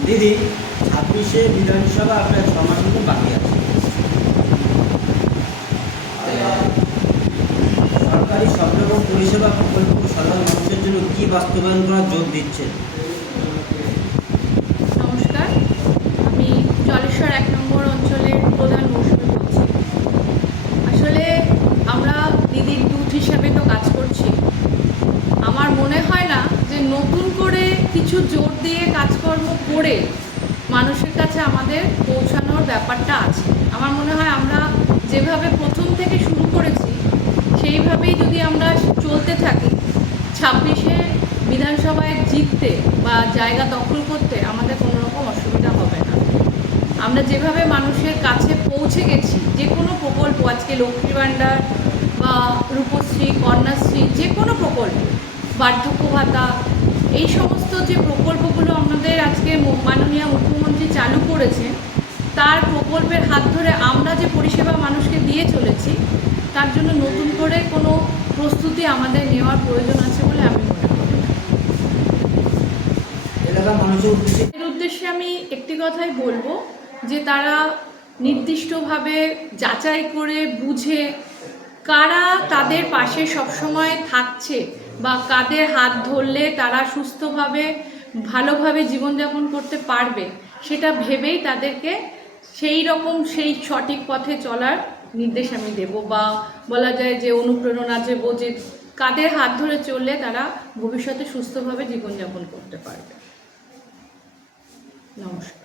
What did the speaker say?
দিদি, 26-এ বিধানসভা আপনার 6 মাস মতো বাকি আছে। সরকারি সব রকম পরিষেবা প্রকল্প সাধারণ মানুষের জন্য কী বাস্তবায়ন করার জোর দিচ্ছেন? নমস্কার, আমি জলেশ্বর 1 নম্বর অঞ্চলের প্রধান মৌসুমী বলছি। আসলে আমরা দিদির দূত হিসাবে তো কাজ করছি। আমার মনে হয় না যে নতুন করে কিছু জোর দিয়ে কাজকর্ম করে মানুষের কাছে আমাদের পৌঁছানোর ব্যাপারটা আছে। আমার মনে হয় আমরা যেভাবে প্রথম থেকে শুরু করেছি সেইভাবেই যদি আমরা চলতে থাকি, 26-এ বিধানসভায় জিততে বা জায়গা দখল করতে আমাদের কোনো রকম অসুবিধা হবে না। আমরা যেভাবে মানুষের কাছে পৌঁছে গেছি, যে কোনো প্রকল্প, আজকে লক্ষ্মীর ভাণ্ডার বা রূপশ্রী, কন্যাশ্রী, যে কোনো প্রকল্প, বার্ধক্য ভাতা, এই সমস্ত যে প্রকল্পগুলো আমাদের আজকে মাননীয় মুখ্যমন্ত্রী চালু করেছেন, তার প্রকল্পের হাত ধরে আমরা যে পরিষেবা মানুষকে দিয়ে চলেছি, তার জন্য নতুন করে কোনো প্রস্তুতি আমাদের নেওয়ার প্রয়োজন আছে বলে আমি মনে করি না। এলাকার মানুষের উদ্দেশ্যে এর উদ্দেশ্যে আমি একটি কথাই বলবো যে তারা নির্দিষ্টভাবে যাচাই করে বুঝে কারা তাদের পাশে সবসময় থাকছে বা কাদের হাত ধরলে তারা সুস্থভাবে ভালোভাবে জীবনযাপন করতে পারবে, সেটা ভেবেই তাদেরকে সেই সঠিক পথে চলার নির্দেশ আমি দেব, বা বলা যায় যে অনুপ্রেরণা দেব যে কাদের হাত ধরে চললে তারা ভবিষ্যতে সুস্থভাবে জীবনযাপন করতে পারবে। নমস্কার।